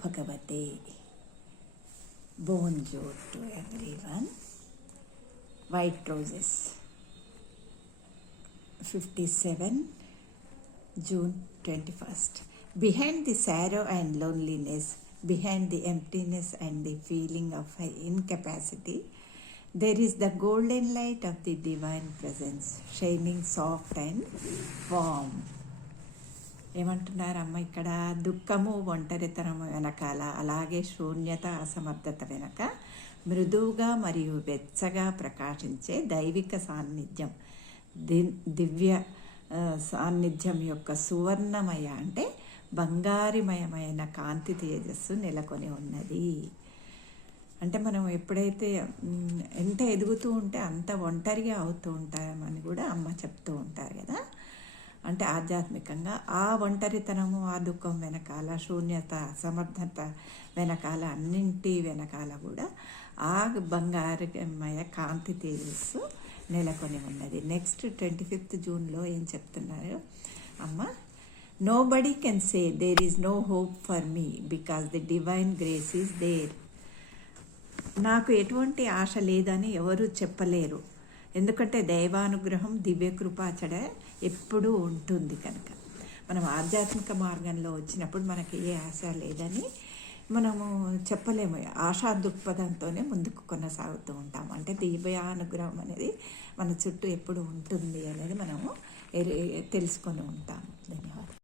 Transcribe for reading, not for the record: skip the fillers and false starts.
Bhagavate. Bonjour to everyone. White Roses. 57 June 21st. Behind the sorrow and loneliness, behind the emptiness and the feeling of incapacity, there is the golden light of the divine presence, shining soft and warm. ఏమంటున్నారు అమ్మ ఇక్కడ? దుఃఖము ఒంటరితనము వెనకాల, అలాగే శూన్యత అసమర్థత వెనక మృదువుగా మరియు వెచ్చగా ప్రకాశించే దైవిక సాన్నిధ్యం, దివ్య సాన్నిధ్యం యొక్క సువర్ణమయ అంటే బంగారిమయమైన కాంతి తేజస్సు నెలకొని ఉన్నది. అంటే మనం ఎప్పుడైతే ఎంత ఎదుగుతూ ఉంటే అంత ఒంటరిగా అవుతూ ఉంటామని కూడా అమ్మ చెప్తూ ఉంటారు కదా. అంటే ఆధ్యాత్మికంగా ఆ ఒంటరితనము, ఆ దుఃఖం వెనకాల, శూన్యత, అసమర్థత వెనకాల, అన్నింటి వెనకాల కూడా ఆ బంగారమయ కాంతి తేజస్సు నెలకొని ఉన్నది. నెక్స్ట్ 25th జూన్లో ఏం చెప్తున్నారు అమ్మ? Nobody can say there is no hope for me because the divine grace is there. నాకు ఎటువంటి ఆశ లేదని ఎవరు చెప్పలేరు, ఎందుకంటే దైవానుగ్రహం, దివ్యకృపాచడ ఎప్పుడూ ఉంటుంది కనుక. మనం ఆధ్యాత్మిక మార్గంలో వచ్చినప్పుడు మనకి ఏ ఆశ లేదని మనము చెప్పలేము. ఆశా దృక్పథంతోనే ముందుకు కొనసాగుతూ ఉంటాము. అంటే దివ్యానుగ్రహం అనేది మన చుట్టూ ఎప్పుడు ఉంటుంది అనేది మనము తెలుసుకొని ఉంటాము. ధన్యవాదాలు.